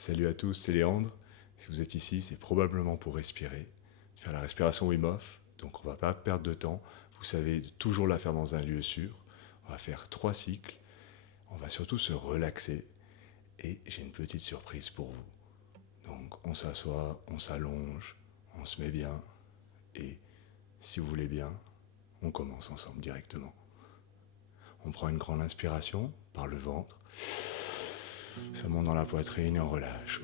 Salut à tous, c'est Léandre. Si vous êtes ici, c'est probablement pour respirer, faire la respiration Wim Hof. Donc on ne va pas perdre de temps. Vous savez toujours la faire dans un lieu sûr. On va faire 3 cycles. On va surtout se relaxer. Et j'ai une petite surprise pour vous. Donc on s'assoit, on s'allonge, on se met bien. Et si vous voulez bien, on commence ensemble directement. On prend une grande inspiration par le ventre. Ça monte dans la poitrine et on relâche.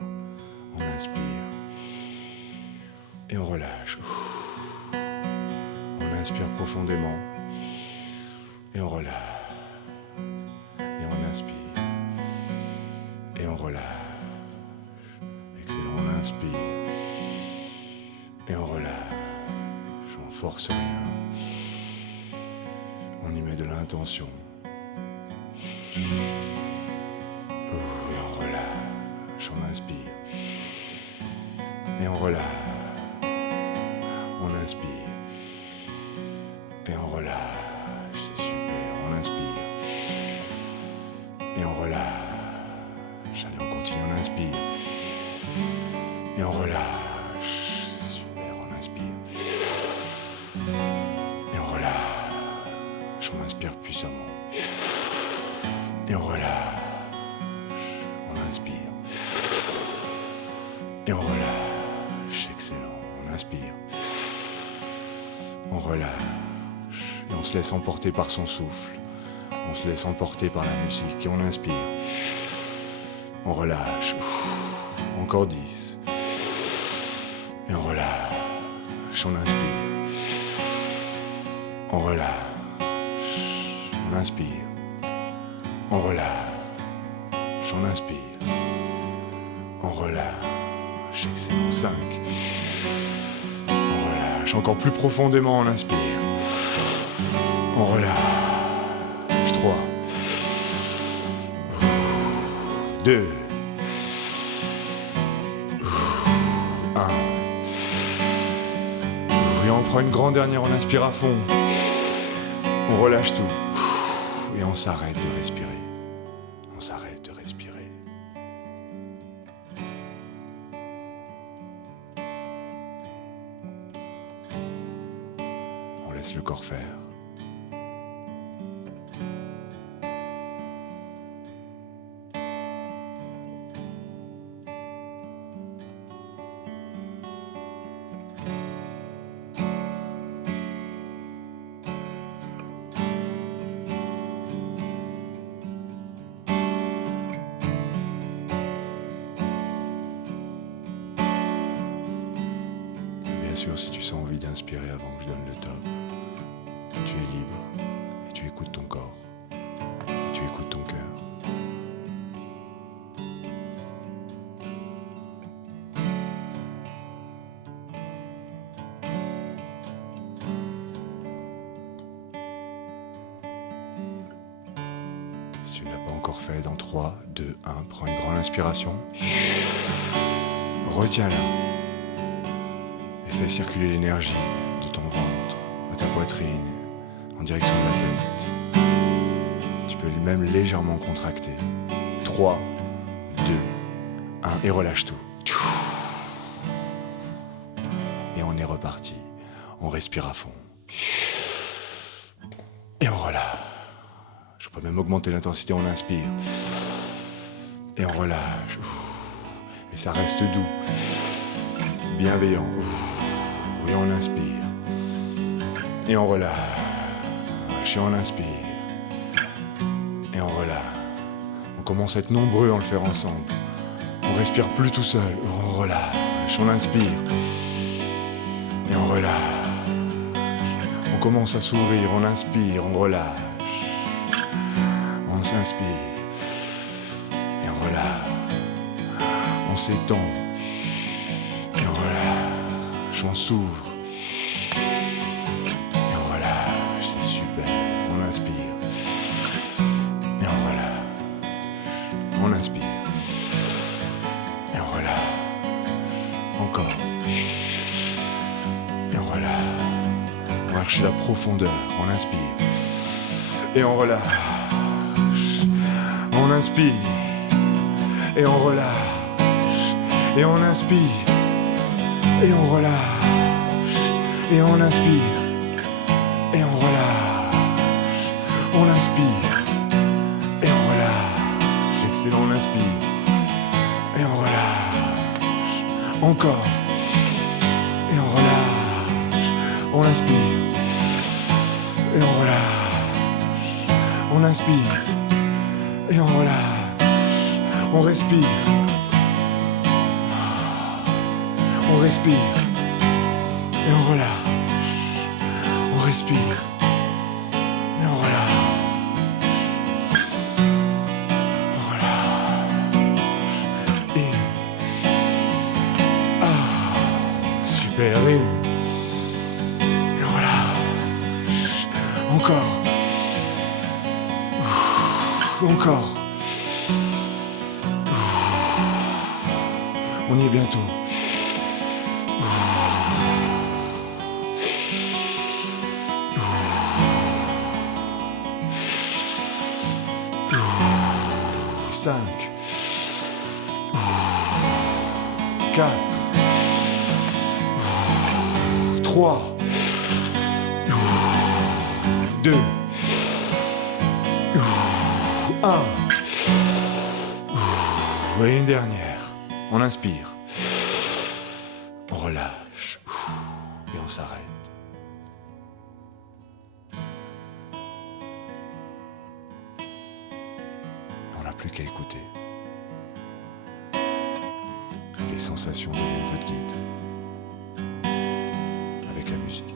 On inspire et on relâche. On inspire profondément et on relâche. Et on inspire et on relâche. Excellent, on inspire et on relâche. On force rien. On y met de l'intention. Et on relâche, on inspire. Et on relâche. On inspire. Et on relâche. C'est super, on inspire. Et on relâche. Allez, on continue, on inspire. Et on relâche. Super, on inspire. Et on relâche. On inspire puissamment. Et on relâche. On inspire. Et on relâche. Excellent. On inspire. On relâche. Et on se laisse emporter par son souffle. On se laisse emporter par la musique. Et on inspire. On relâche. Encore 10. Et on relâche. On inspire. On relâche. On inspire. On relâche. On inspire. On relâche. Excellent. 5. On relâche. Encore plus profondément, on inspire. On relâche. 3. 2. 1. Et on prend une grande dernière, on inspire à fond. On relâche tout. Et on s'arrête de respirer. On s'arrête de respirer. On laisse le corps faire. Bien sûr, si tu sens envie d'inspirer avant que je donne le top, tu es libre et tu écoutes ton corps et tu écoutes ton cœur. Si tu ne l'as pas encore fait, dans 3, 2, 1, prends une grande inspiration. Retiens-la. Fais circuler l'énergie de ton ventre à ta poitrine en direction de la tête. Tu peux même légèrement contracter. 3, 2, 1 et relâche tout. Et on est reparti. On respire à fond. Et on relâche. Je peux même augmenter l'intensité, on inspire. Et on relâche. Mais ça reste doux. Bienveillant. Et on inspire. Et on relâche. Et on inspire. Et on relâche. On commence à être nombreux à le faire ensemble. On respire plus tout seul. On relâche. On inspire. Et on relâche. On commence à s'ouvrir. On inspire. On relâche. On s'inspire. Et on relâche. On s'étend. Et on relâche. On s'ouvre. Et on relâche. C'est super. On inspire. Et on relâche. On inspire. Et on relâche. Encore. Et on relâche. On va chercher la profondeur. On inspire. Et on relâche. On inspire. et on relâche, et on inspire, et on relâche, et on inspire, et on relâche, on inspire, et on relâche, excellent, on inspire, et on relâche, encore, et on relâche, on inspire, et on relâche, on inspire, et on relâche, on respire, on respire, et on relâche, on respire, et on relâche, on relâche, et super, et on relâche, encore, encore. On y est bientôt. Cinq, 4, 3, 2, 1. Et une dernière. On inspire. On relâche. Et on s'arrête. On n'a plus qu'à écouter. Les sensations deviennent votre guide. Avec la musique.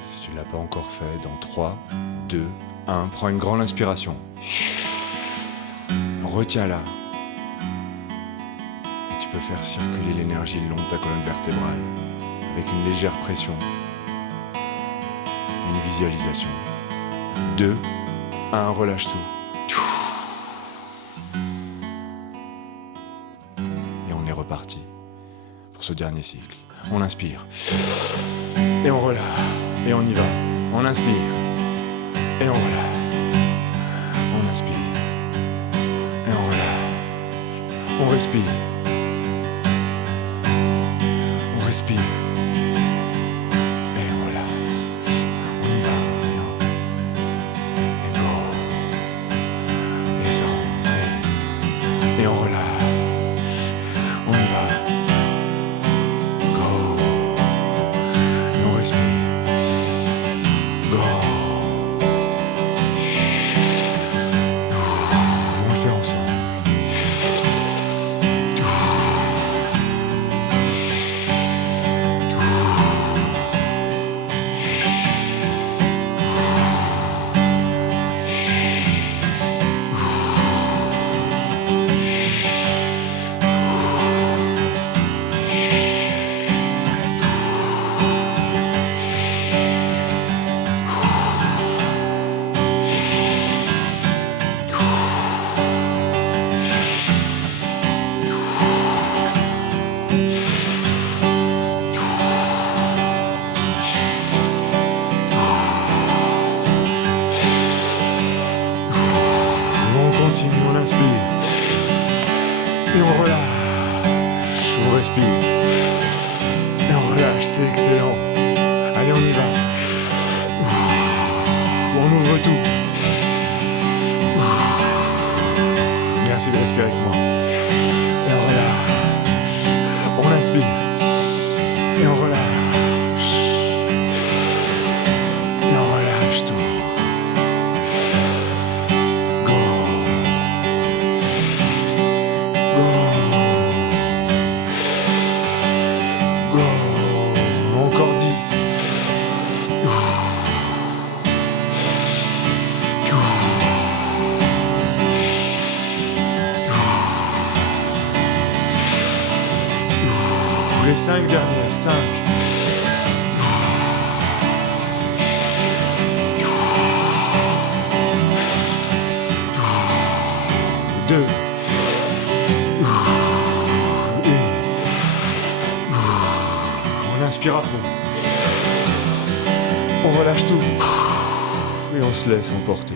Si tu ne l'as pas encore fait, dans 3, 2, 1, prends une grande inspiration. Retiens-la. Et tu peux faire circuler l'énergie le long de ta colonne vertébrale, avec une légère pression et une visualisation. 2, 1, relâche tout. Et on est reparti pour ce dernier cycle. On inspire. Et on relâche. Et on y va. On inspire. Et on relâche. On inspire. Et on relâche. On respire. On respire. Et on relâche. On y va. Et go. Et ça rentre. Et on relâche. On y va. Go. Et on respire. Go. On le fait ensemble. On inspire et on relâche, on respire. inspire. Et on relâche. Et on relâche tout. Go. Go. Go. Encore 10. Les 5 dernières, 5. 2. 1. On inspire à fond. On relâche tout. Et on se laisse emporter.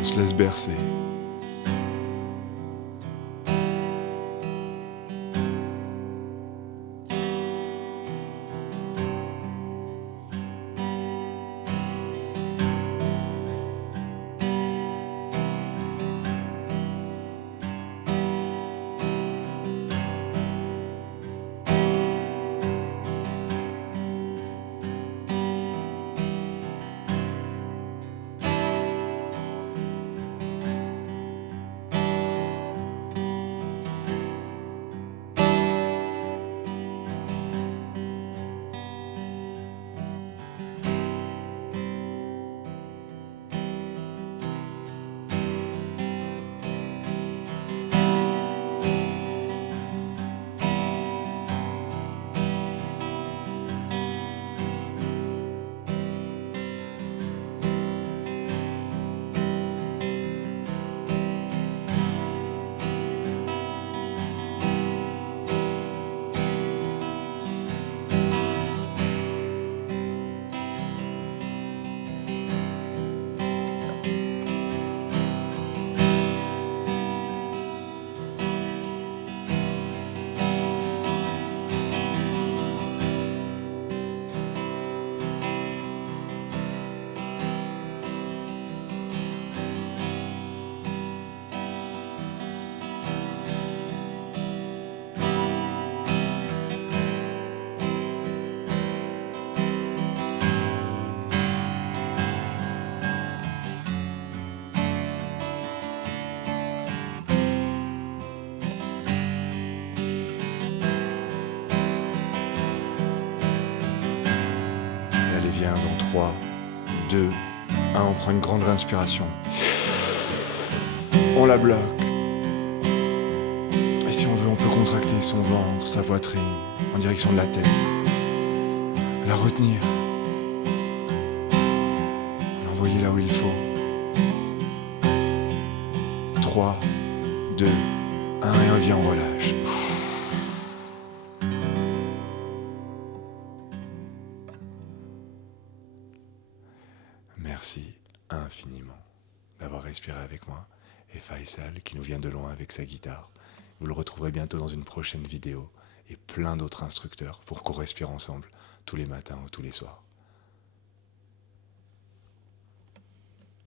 On se laisse bercer. Viens dans 3, 2, 1, on prend une grande respiration. On la bloque. Et si on veut, on peut contracter son ventre, sa poitrine, en direction de la tête. La retenir. L'envoyer là où il faut. 3, 2, 1, et on vient, on relâche. Merci infiniment d'avoir respiré avec moi et Faisal qui nous vient de loin avec sa guitare. Vous le retrouverez bientôt dans une prochaine vidéo et plein d'autres instructeurs pour qu'on respire ensemble tous les matins ou tous les soirs.